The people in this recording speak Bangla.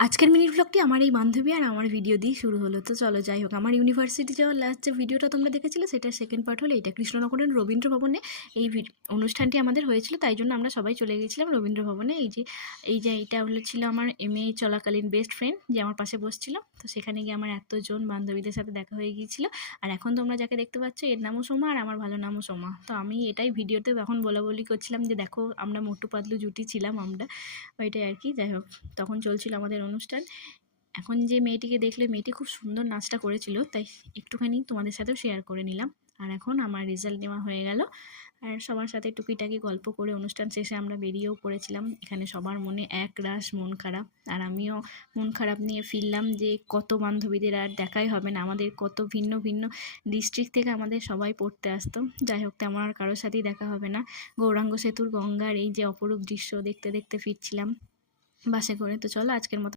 আজকের মিনি ব্লগটি আমার এই বান্ধবী আর আমার ভিডিও দিয়ে শুরু হলো। তো চলো যাই হোক, আমার ইউনিভার্সিটি যাওয়ার লাস্ট যে ভিডিওটা তোমরা দেখেছিলে সেটার সেকেন্ড পার্ট হলো এটা। কৃষ্ণনগরের রবীন্দ্র ভবনে এই অনুষ্ঠানটি আমাদের হয়েছিল, তাই জন্য আমরা সবাই চলে গেছিলাম রবীন্দ্র ভবনে। এই যে এইটা হলো ছিল আমার এমএ চলাকালীন বেস্ট ফ্রেন্ড, যে আমার পাশে বসছিল। তো সেখানে গিয়ে আমার এতজন বান্ধবীদের সাথে দেখা হয়ে গিয়েছিল। আর এখন তোমরা যাকে দেখতে পাচ্ছ এর নামও সোমা আর আমার ভালো নামও সোমা। তো আমি এটাই ভিডিওতে এখন বলা করছিলাম যে দেখো আমরা মোটু পাতলু জুটি ছিলাম আমরা, ওইটাই আর কি। যাই হোক, তখন চলছিল আমাদের অনুষ্ঠান। এখন যে মেয়েটিকে দেখলে, মেয়েটি খুব সুন্দর নাচটা করেছিল, তাই একটুখানি তোমাদের সাথেও শেয়ার করে নিলাম। আর এখন আমার রেজাল্ট নেওয়া হয়ে গেল, আর সবার সাথে টুকিটাকি গল্প করে অনুষ্ঠান শেষে আমরা বেরিয়েও পড়েছিলাম। এখানে সবার মনে এক রাশ মন খারাপ, আর আমিও মন খারাপ নিয়ে ফিরলাম যে কত বান্ধবীদের আর দেখাই হবে না। আমাদের কত ভিন্ন ভিন্ন ডিস্ট্রিক্ট থেকে আমাদের সবাই পড়তে আসতো। যাই হোক, তেমন আর কারোর সাথেই দেখা হবে না। গৌরাঙ্গ সেতুর গঙ্গার এই যে অপরূপ দৃশ্য দেখতে দেখতে ফিরছিলাম বাসে করে। তো চলো আজকের মতো